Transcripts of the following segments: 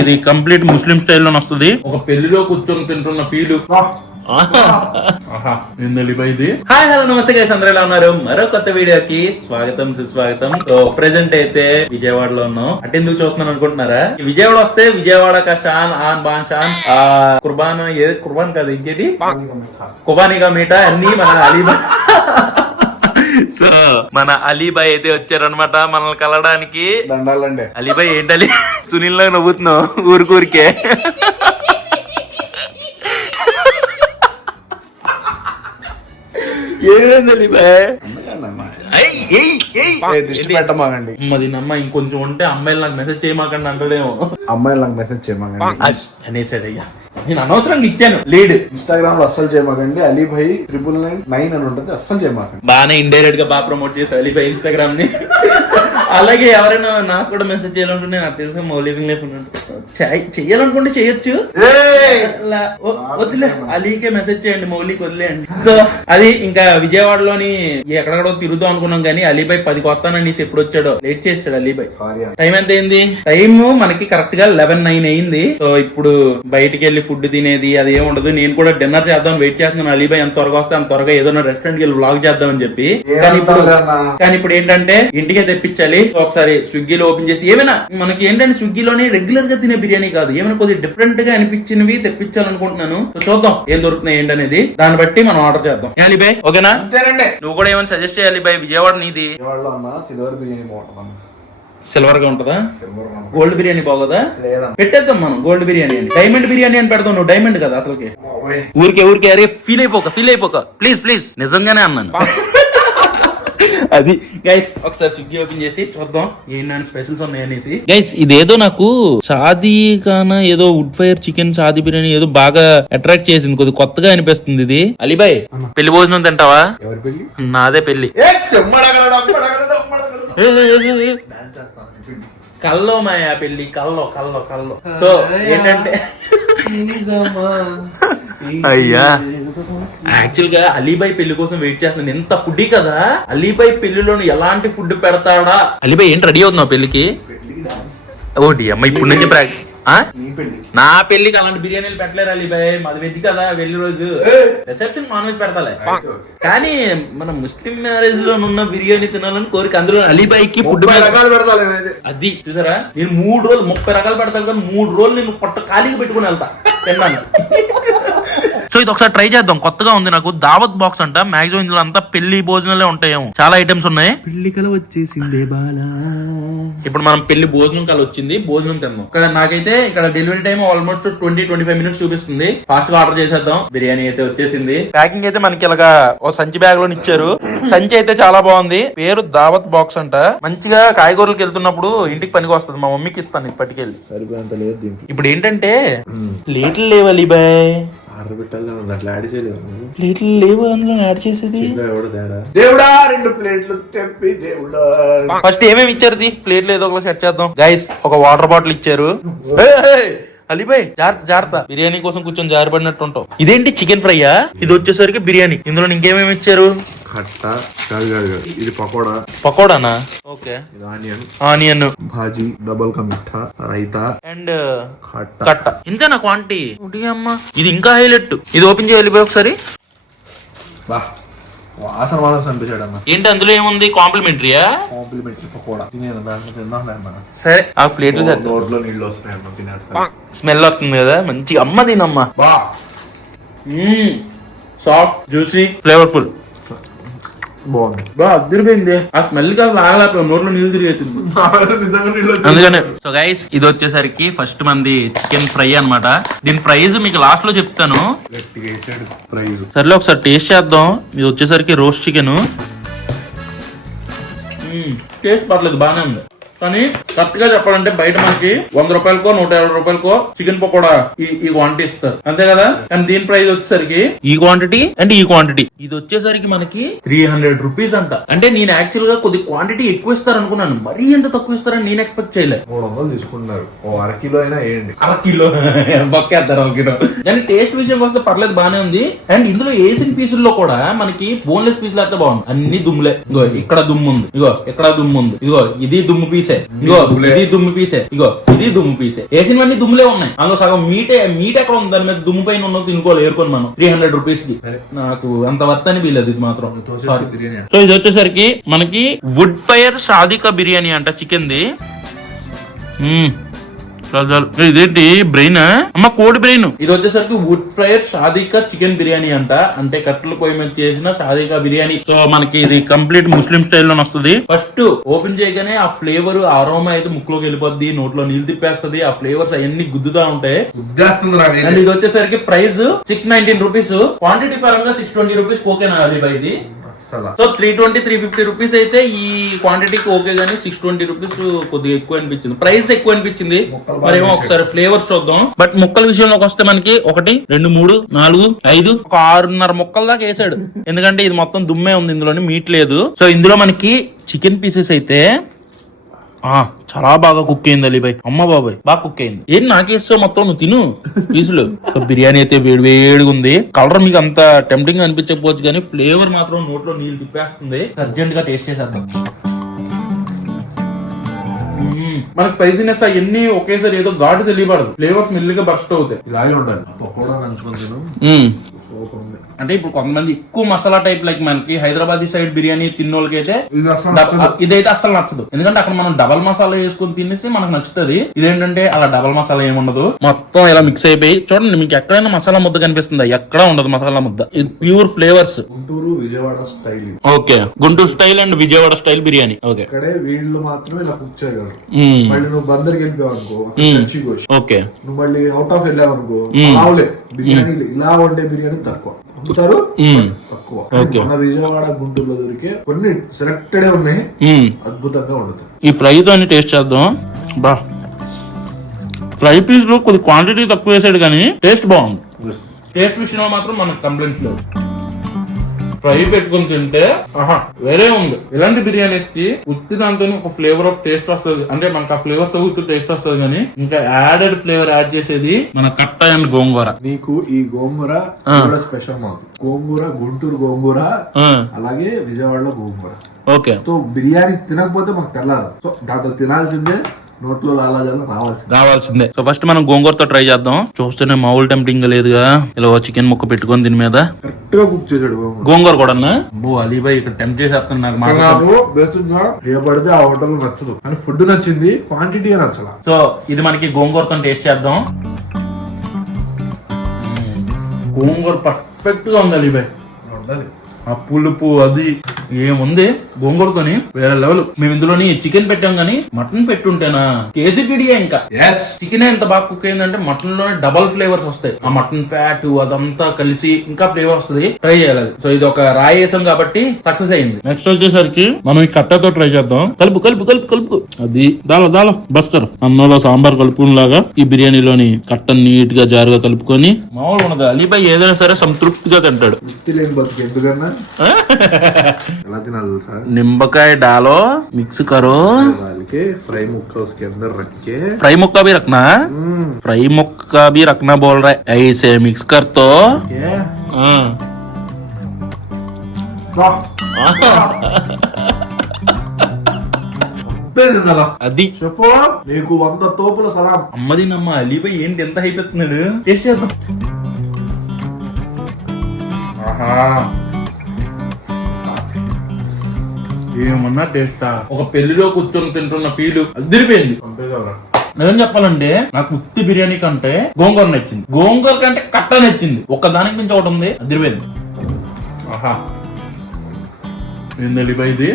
ఇది కంప్లీట్ ముస్లిం స్టైల్లో వస్తుంది. ఒక పెళ్ళిలో కూర్చొని తింటున్న ఫీల్. ఇది? హాయ్ హలో నమస్తే గైస్ అందరూ ఎలా ఉన్నారు? మరో కొత్త వీడియోకి స్వాగతం సుస్వాగతం. సో ప్రెసెంట్ అయితే విజయవాడలో ఉన్నాం. అంటే ఎందుకు చూస్తున్నాను అనుకుంటున్నారా? ఈ విజయవాడ వస్తే విజయవాడ కా షాన్ ఆన్ బాన్ షాన్ ఆ కుర్బాన్ ఏ కుర్బాన్ కాదు ఇంకేది? కుబానిగా మీట అన్ని మన అలీబాయ్ సో మన అలీబాయ్ అయితే వచ్చారనమాట మనల్ని కలవడానికి. దండాలండి. అలీబాయ్ ఏంటలి? సునీల్ లాగా నవ్వుతున్నావు ఊరికూరికే ఏమైంది అలీబాయ్. దిష్టి పెట్టమాగండి మరి నమ్మ ఇంకొంచెం ఉంటే అమ్మాయిలు నాకు మెసేజ్ చేయమాకండి అంటాడేమో అమ్మాయిలు నాకు మెసేజ్ చేయమాగండి అనేసాడు అయ్యా. నేను అనవసరంగా ఇచ్చాను. లీడ్. ఇన్స్టాగ్రామ్లో అస్సలు చేయమాకండి. Ali bhai triple nine nine అని ఉంటుంది. అస్సలు చేయమాకండి. బాగానే ఇండైరెక్ట్గా బాగా ప్రమోట్ చేసి అలీబాయ్ ఇన్స్టాగ్రామ్ని అలాగే ఎవరైనా నాకు కూడా మెసేజ్ చేయాలనుకుంటే నాకు తెలుసు మౌ లివింగ్ లైఫ్ చెయ్యాలనుకుంటే చేయొచ్చు. వదిలే అలీకే మెసేజ్ చేయండి మౌలికి వదిలేయండి. సో అది ఇంకా విజయవాడలోని ఎక్కడెక్కడో తిరుగుదాం అనుకున్నాం కానీ అలీబాయ్ పది కొత్తానని ఎప్పుడు వచ్చాడో. లేట్ చేస్తాడు అలీబాయ్ టైం ఎంత అయింది టైం మనకి కరెక్ట్గా లెవెన్ నైన్ అయింది. సో ఇప్పుడు బయటికి వెళ్ళి ఫుడ్ తినేది అది ఏం ఉండదు. నేను కూడా డిన్నర్ చేద్దాం వెయిట్ చేస్తున్నాను. అలీబాయ్ ఎంత త్వరగా వస్తే అంత త్వరగా ఏదైనా రెస్టారెంట్ వెళ్ళి వ్లాగ్ చేద్దామని చెప్పి. కానీ ఇప్పుడు కానీ ఇప్పుడు ఏంటంటే ఇంటికే తెప్పించాలి. ఒకసారి స్విగ్గీలో ఓపెన్ చేసి ఏమైనా మనకి ఏంటంటే స్విగ్గీలోనే రెగ్యులర్గా తినే బిర్యానీ కాదు. ఏమైనా కొద్దిగా డిఫరెంట్గా అనిపించినవి తెప్పించాలనుకుంటున్నాను. సో చూద్దాం ఏం దొరుకుతున్నాయి ఏంటనేది. దాన్ని బట్టి మనం ఆర్డర్ చేద్దాం. అలీబాయ్ ఓకేనా? నువ్వు కూడా ఏమైనా సజెస్ట్ చేయాలి బాయ్ విజయవాడ నీది. సిల్వర్ బిర్యానీ బాగుంటుంది సిల్వర్గా ఉంటదా. గోల్డ్ బిర్యానీ బాగోదా? పెట్టేద్దాం మనం గోల్డ్ బిర్యానీ అని. డైమండ్ బిర్యానీ అని పెడతాం నువ్వు డైమండ్ కదా అసలుకి. ఊరికే ఊరికే అరే ఫీల్ అయిపోక ఫీల్ అయిపోక. ప్లీజ్ ప్లీజ్ నిజంగానే అన్నాను. అది. గైస్ ఒకసారి స్విగ్గీ ఓపెన్ చేసి చూద్దాం ఏంటని స్పెషల్స్ ఉన్నాయనేసి. గైస్ ఇదేదో నాకు షాదీ కాన ఏదో wood fire chicken Shadi biryani ఏదో బాగా అట్రాక్ట్ చేసింది. కొద్ది కొత్తగా అనిపిస్తుంది ఇది. అలీబాయ్ పెళ్ళి భోజనం తింటావా? నాదే పెళ్ళి. కల్లో మాయా పెళ్ళి కల్లో కల్లో కల్లో. సో ఏంటంటే అయ్యా. యాక్చువల్గా అలీబాయ్ పెళ్ళి కోసం వెయిట్ చేస్తున్నాను. ఎంత ఫుడ్ కదా? అలీబాయ్ పెళ్ళిలోని ఎలాంటి ఫుడ్ పెడతాడా? అలీబాయ్ ఏంటి రెడీ అవుతున్నావు పెళ్ళికి ఓడి అమ్మ ఇప్పుడు నుంచి ప్రాక్ ఆ? నీ పెళ్ళికి అలాంటి బిర్యానీలు పెట్టలేరు అలీబాయ్ మాది వెజ్ కదా వెళ్ళి రోజు. రిసెప్షన్ నాన్ వెజ్ పెడతాలే. కానీ మన ముస్లిం మ్యారేజ్లో ఉన్న బిర్యానీ తినాలని కోరిక అందులో అలీబాయ్కి ఫుడ్. అది చూసారా? నేను మూడు రోజులు ముప్పై రకాలు పెడతాను కానీ మూడు రోజులు నేను పొట్ట ఖాళీగా పెట్టుకుని వెళ్తా. తిన్నాను. సో ఇది ఒకసారి ట్రై చేద్దాం. కొత్తగా ఉంది నాకు. దావత్ బాక్స్ అంట. మాక్సిమం ఇందులో అంతా పెళ్ళి భోజనాలే ఉంటాయేమో. చాలా ఐటమ్స్ ఉన్నాయి. పెళ్ళికల వచ్చేసిందే బాలా. ఇప్పుడు మనం పెళ్ళి భోజనం కాలు వచ్చింది. భోజనం తిందాం ఇక్కడ నాకైతే ఇక్కడ delivery time almost twenty twenty five minutes చూపిస్తుంది. ఫాస్ట్గా ఆర్డర్ చేసేద్దాం. బిర్యానీ అయితే వచ్చేసింది. ప్యాకింగ్ అయితే మనకి ఇలాగా ఓ సంచి బ్యాగ్లో ఇచ్చారు. సంచి అయితే చాలా బాగుంది. పేరు దావత్ బాక్స్ అంట. మంచిగా కాయగూరలకు వెళ్తున్నప్పుడు ఇంటికి పనికి వస్తుంది. మా మమ్మీకి ఇస్తాను ఇది పట్టుకెళ్ళి ఇప్పుడు ఏంటంటే ప్లేట్లు లేవు అలీబాయ్ ఆర్డర్ పెట్టాలి అట్లా యాడ్ చేయలేదు ప్లేట్లు లేవు అందులో యాడ్ చేసేది? ఎవడు తేడా? దేవుడా రెండు ప్లేట్లు తెప్పి దేవుడా. ఫస్ట్ ఏమేమి ఇచ్చారు ది ప్లేట్లు ఏదో ఒకటి సెట్ చేద్దాం. గైస్ ఒక వాటర్ బాటిల్ ఇచ్చారు. అలీబాయ్ జాగ్రత్త జాగ్రత్త. బిర్యానీ కోసం కూర్చొని జారిపడినట్టు ఉంటావు ఇదేంటి చికెన్ ఫ్రైయా ఇది వచ్చేసరికి బిర్యానీ. ఇందులో ఇంకేమేమి ఇచ్చారు? కట్ట కాదు కాదు కాదు ఇది పకోడా. పకోడానా? ఓకే. ఇది ఆనియన్. ఆనియన్. భాజీ డబల్ కా మిఠా రైతా. అండ్ కట్ట. కట్ట. ఇంతేనా క్వాంటిటీ అమ్మ. ఇది ఇంకా హైలైట్. ఇది ఓపెన్ చేయాలి పోయి ఒకసారి. బా. వాసన వాసన అనిపించాడు అన్న ఏంటి అందులో ఏముంది? కాంప్లిమెంటరీయా? కాంప్లిమెంటరీ పకోడా. తినేది? దాంట్లో తిందాం సరే ఆ ప్లేట్లు నోట్లో నీళ్ళు వస్తున్నాయి తినేస్తా. స్మెల్ వస్తుంది కదా. మంచి అమ్మ తినమ్మా. బా. Soft juicy. ఫ్లేవర్ఫుల్. బాగుంది. బా అద్దరిపోయింది ఆ స్మెల్ కా ఆగలేకపోయాం నోట్లో నీళ్ళు తిరిగేసింది. అందుకనే సో గైస్ ఇది వచ్చేసరికి ఫస్ట్ మంది చికెన్ ఫ్రై అన్నమాట. దీని ప్రైస్ మీకు లాస్ట్లో చెప్తాను. ప్రైజ్ సర్లే ఒకసారి టేస్ట్ చేద్దాం. ఇది వచ్చేసరికి రోస్ట్ చికెన్ టేస్ట్ పర్లేదు బాగానే ఉంది. కానీ కరెక్ట్గా చెప్పాలంటే బయట మనకి వంద రూపాయలకో నూట యాభై రూపాయలకో చికెన్ పకోడా ఈ ఈ క్వాంటిటీ ఇస్తారు. అంతే కదా? కానీ దీని ప్రైస్ వచ్చేసరికి ఈ క్వాంటిటీ అండ్ ఈ క్వాంటిటీ ఇది వచ్చేసరికి మనకి త్రీ హండ్రెడ్ రూపీస్ అంట. అంటే నేను యాక్చువల్గా కొద్ది క్వాంటిటీ ఎక్కువ ఇస్తారు అనుకున్నాను మరీ ఎంత తక్కువ ఇస్తారని నేను ఎక్స్పెక్ట్ చేయలే మూడు వందలు తీసుకుంటున్నారు. ఓ అర కిలో అయినా వేయండి. అర కిలో? బొక్కేస్తారు ఒక కిలో. కానీ టేస్ట్ విషయం వస్తే పర్లేదు బానే ఉంది. అండ్ ఇందులో వేసిన పీసుల్లో కూడా మనకి బోన్లెస్ పీసులు అయితే బాగుంది. అన్ని దుమ్ములే. ఇగో ఇక్కడ దుమ్ము ఉంది. ఇగో ఇక్కడ దుమ్ము ఉంది. ఇగో ఇది దుమ్ము పీస్ పీసే. ఇగో ఇది దుమ్ము పీసే. ఇగో ఇది దుమ్ము పీసే. వేసినవన్నీ దుమ్ములే ఉన్నాయి? అందులో సగం మీటే మీట్ ఎక్కడ ఉంది? దాని మీద దుమ్ము పైన ఉన్నది తినుకోవాలి ఏరుకొని మనం. త్రీ హండ్రెడ్ రూపీస్కి నాకు అంత వర్త్ అని వీలేదు ఇది మాత్రం. సో ఇది వచ్చేసరికి మనకి వుడ్ ఫైర్ షాదికా బిర్యానీ అంట చికెన్ ది మ్మ్. చాలు ఇదేంటి? బ్రెయిన్ అమ్మ కోడి బ్రెయిన్ ఇది వచ్చేసరికి వుడ్ ఫ్రైర్ షాదికా చికెన్ బిర్యానీ అంట. అంటే కట్టెల పొయ్యి మీద చేసిన షాదికా బిర్యానీ. సో మనకి ఇది కంప్లీట్ ముస్లిం స్టైల్లో వస్తుంది. ఫస్ట్ ఓపెన్ చేయగానే ఆ ఫ్లేవర్ అరోమా అయితే ముక్కులోకి వెళ్ళిపోద్ది నోట్లో నీళ్ళు తిప్పేస్తుంది ఆ ఫ్లేవర్స్ అవన్నీ గుద్దుతా ఉంటాయి. అండ్ ఇది వచ్చేసరికి price six nineteen rupees quantity పరంగా సిక్స్ ట్వంటీ రూపీస్ ఓకేనా అలీబాయ్ ఇది. అసలు so three twenty three fifty rupees అయితే ఈ క్వాంటిటీకి ఓకే గానీ సిక్స్ ట్వంటీ రూపీస్ కొద్దిగా ఎక్కువ అనిపించింది. ప్రైస్ ఎక్కువ అనిపించింది. మరేమో ఒకసారి ఫ్లేవర్స్ చూద్దాం. బట్ ముక్కల విషయంలోకి వస్తే మనకి ఒకటి రెండు మూడు నాలుగు ఐదు ఒక ఆరున్నర ముక్కల దాకా వేసాడు. ఎందుకంటే ఇది మొత్తం దుమ్మే ఉంది ఇందులోని మీట్ లేదు. సో ఇందులో మనకి చికెన్ పీసెస్ అయితే చాలా బాగా కుక్ అయింది అలీబాయ్ అమ్మ బాబాయ్ బాగా కుక్ అయింది ఏం నాకేస్తావు మొత్తం నువ్వు తిను? పీసులు. సో బిర్యానీ అయితే వేడి వేడిగా ఉంది. కలర్ మీకు అంత టెంప్టింగ్ అనిపించకపోవచ్చు కానీ ఫ్లేవర్ మాత్రం నోట్లో నీళ్ళు తిప్పేస్తుంది. అర్జెంట్గా టేస్ట్ చేసేద్దాం. మనకి స్పైసీనెస్ అవన్నీ ఒకేసారి ఏదో ఘాటు తెలియబడదు. ఫ్లేవర్స్ మెల్లిగా బస్ట్ అవుతాయి. ఇలాగే ఉండాలి. పకోడా నంచుకొని అంటే ఇప్పుడు కొంతమంది ఎక్కువ మసాలా టైప్ లైక్ మనకి హైదరాబాద్ సైడ్ బిర్యానీ తిన్నోళ్ళకైతే ఇదైతే అసలు నచ్చదు. ఎందుకంటే అక్కడ మనం డబల్ మసాలా వేసుకొని తినేసి మనకు నచ్చుతుంది. ఇదేంటంటే అలా డబల్ మసాలా ఏమి ఉండదు. మొత్తం ఇలా మిక్స్ అయిపోయి చూడండి మీకు ఎక్కడైనా మసాలా ముద్ద కనిపిస్తుందా? ఎక్కడ ఉండదు మసాలా ముద్ద. ఇది pure flavours Guntur Vijayawada style okay. Guntur style and Vijayawada style biryani. Okay. ఇక్కడే వీళ్ళు మాత్రమే ఇలా కుక్ చేయగలరు. మళ్ళీ నువ్వు బందర్కి వెళ్ళిపోయావు అనుకో ఓకే. నువ్వు మళ్ళీ అవుట్ ఆఫ్ వెళ్ళావు అనుకో అలావులే బిర్యానీ ఇలా వండే బిర్యానీ తక్కువ. అమ్ముతారు తక్కువ. మన విజయవాడ గుంటూరులో దొరికే కొన్ని సెలెక్టెడ్ ఉన్నాయి. అద్భుతంగా వండుతారు. ఈ ఫ్రైతో అని టేస్ట్ చేద్దాం. బా. ఫ్రై పీస్లో కొద్ది క్వాంటిటీ తక్కువ వేసాడు కానీ టేస్ట్ బాగుంది. టేస్ట్ విషయంలో మాత్రం మనకు కంప్లైంట్స్ లేవు ఫ్రై పెట్టుకొని తింటే ఆహా. వేరే ఉంది. ఇలాంటి బిర్యానీస్కి ఉత్తి దాంతో ఒక ఫ్లేవర్ ఆఫ్ టేస్ట్ వస్తుంది. అంటే మనకు ఆ ఫ్లేవర్స్తో ఉత్తి టేస్ట్ వస్తుంది కానీ ఇంకా యాడెడ్ ఫ్లేవర్ యాడ్ చేసేది మన కట్ట అండ్ గోంగూర. నీకు ఈ గోంగూర కూడా స్పెషల్ మాకు. గోంగూర గుంటూరు గోంగూర అలాగే విజయవాడలో గోంగూర. ఓకే. సో బిర్యానీ తినకపోతే మాకు తెల్లారు సో దాంతో తినాల్సిందే నోట్లో లాలాజలం రావాల్సిందే. రావాల్సిందే. సో ఫస్ట్ మనం గోంగూరతో ట్రై చేద్దాం. చూస్తేనే మామూలు టెంప్టింగ్ లేదుగా. ఇలా చికెన్ ముక్క పెట్టుకొని దీని మీద. కరెక్ట్గా కుక్ చేసాడు గోంగూర. కూడా అబ్బో అలీబాయ్ ఇక్కడ టెంప్ట్ చేసేస్తాను నాకు మాట. నాకు బేసిక్గా ఏ పడితే ఆ హోటల్ నచ్చదు. కానీ ఫుడ్ నచ్చింది క్వాంటిటీ నచ్చల. సో ఇది మనకి గోంగూరతో టేస్ట్ చేద్దాం. గోంగూర పర్ఫెక్ట్గా ఉంది అలీబాయ్. ఆ పులుపు అది. ఏముంది? గోంగూరతోని వేరే లెవెల్. మేము ఇందులోని చికెన్ పెట్టాం కానీ మటన్ పెట్టుంటేనా? కేసీపీడియా ఇంకా. ఎస్ చికెన్ ఎంత బాగా కుక్ అయిందంటే మటన్లోనే డబల్ ఫ్లేవర్స్ వస్తాయి. ఆ మటన్ ఫ్యాట్ అదంతా కలిసి ఇంకా ఫ్లేవర్ వస్తుంది. ట్రై చేయాలి. సో ఇది ఒక రాయి వేసాం కాబట్టి సక్సెస్ అయింది. నెక్స్ట్ వచ్చేసరికి మనం ఈ కట్టతో ట్రై చేద్దాం. కలుపు కలుపు కలుపు కలుపు. అది దాలో దాలో. బస్టర్ అన్నంలో సాంబార్ కలుపుకుని లాగా ఈ బిర్యానీలోని కట్టను నీట్గా జారుగా కలుపుకొని మామూలు ఉండదు. అలీబాయ్ ఏదైనా సరే సంతృప్తిగా తింటాడు. ఎందుకన్నా? ఎలా తినాలి తెలుసా నిమ్మకాయ డాలో మిక్స్ కరో వాళ్ళకి ఫ్రై ముక్క उसके अंदर रख के फ्राई मुक्का भी रखना है फ्राई मुक्का भी रखना बोल रहा है ऐसे मिक्स कर तो हाँ। అది చెప్పు నీకు వంద తోపుల సలాం అమ్మది నమ్మ అలీబాయ్ ఏంటి ఎంత అయిపోతున్నాడు టేస్ట్ చేద్దాం ఆహా ఏమన్నా టేస్టా ఒక పెళ్ళిలో కూర్చొని తింటున్న ఫీల్ అదిరిపోయింది నిజం చెప్పాలంటే నాకు ఉత్తి బిర్యానీ కంటే గోంగూర నచ్చింది. గోంగూర కంటే కట్ట నచ్చింది. ఒక్క దానికి మించి ఒకటి ఉంది అదిరిపోయింది ఆహా. ఏంది అలీబాయ్ ఇది?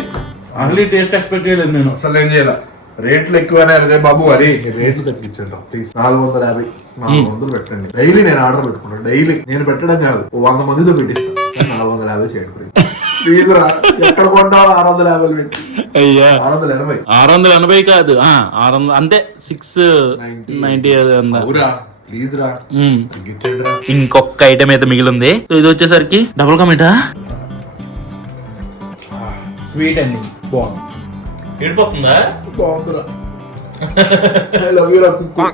అసలు టేస్ట్ ఎక్స్పెక్ట్ చేయలేదు నేను. అసలు ఏం చేయాల? రేట్లు ఎక్కువనే అదే బాబు మరి రేట్లు తగ్గించండి. ప్లీజ్ నాలుగు వందల యాభై. నాలుగు వందలు పెట్టండి. డైలీ నేను ఆర్డర్ పెట్టుకుంటాను. డైలీ నేను పెట్టడం కాదు. వంద మందితో పెట్టిస్తాను నాలుగు వందల యాభై చేయండి ఎక్కడ కొంటావు ఆరు వందల యాభై పెట్టి. అయ్యా. ఆరు వందల ఎనభై. ఆరు వందల ఎనభై కాదు. ఆ, ఆరు వందల అంటే సిక్స్ నైన్టీ ఇంకొక ఐటమ్ అయితే మిగిలింది. సో ఇది వచ్చేసరికి డబుల్ కమిటా స్వీట్ అండి బాగుంది. ఏడిపోతుందా బాగుందిరా. కుక్కు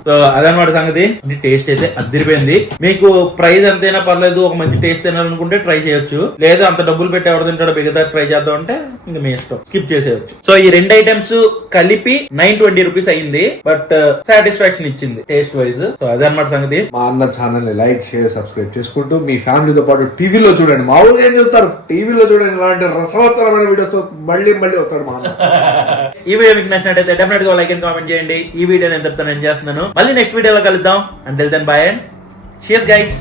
సో అదనమాట సంగతి. టేస్ట్ అయితే అదిరిపోయింది మీకు ప్రైస్ ఎంతైనా పర్లేదు ఒక మంచి టేస్ట్ తినాలనుకుంటే ట్రై చేయొచ్చు. లేదు అంత డబ్బులు పెట్టి ఎవరు తింటాడో మిగతా ట్రై చేద్దాం అంటే ఇంకా మీ ఇష్టం. స్కిప్ చేసేయచ్చు. సో ఈ రెండు ఐటమ్స్ కలిపి నైన్ ట్వంటీ రూపీస్ అయింది. బట్ సాటిస్ఫాక్షన్ ఇచ్చింది టేస్ట్ వైజ్ సో అదనమాట సంగతి. మా అన్న ఛానల్ని లైక్ షేర్ సబ్స్క్రైబ్ చేసుకుంటూ మీ ఫ్యామిలీతో పాటు టీవీలో చూడండి. మామూలుగా ఏం చూస్తారు? టీవీలో చూడండి ఇలాంటి రసవత్తరమైన వీడియోస్తో మళ్ళీ మళ్ళీ వస్తాడు మా అన్న. ఈ వీడియో మీకు నచ్చినట్టయితే డెఫినెట్గా లైక్ అండ్ కామెంట్ చేయండి. చేయండి ఈ వీడియో నేను చెప్తాను. ఎండ్ చేస్తున్నాను? మళ్ళీ నెక్స్ట్ వీడియోలో కలుద్దాం. And then bye and cheers guys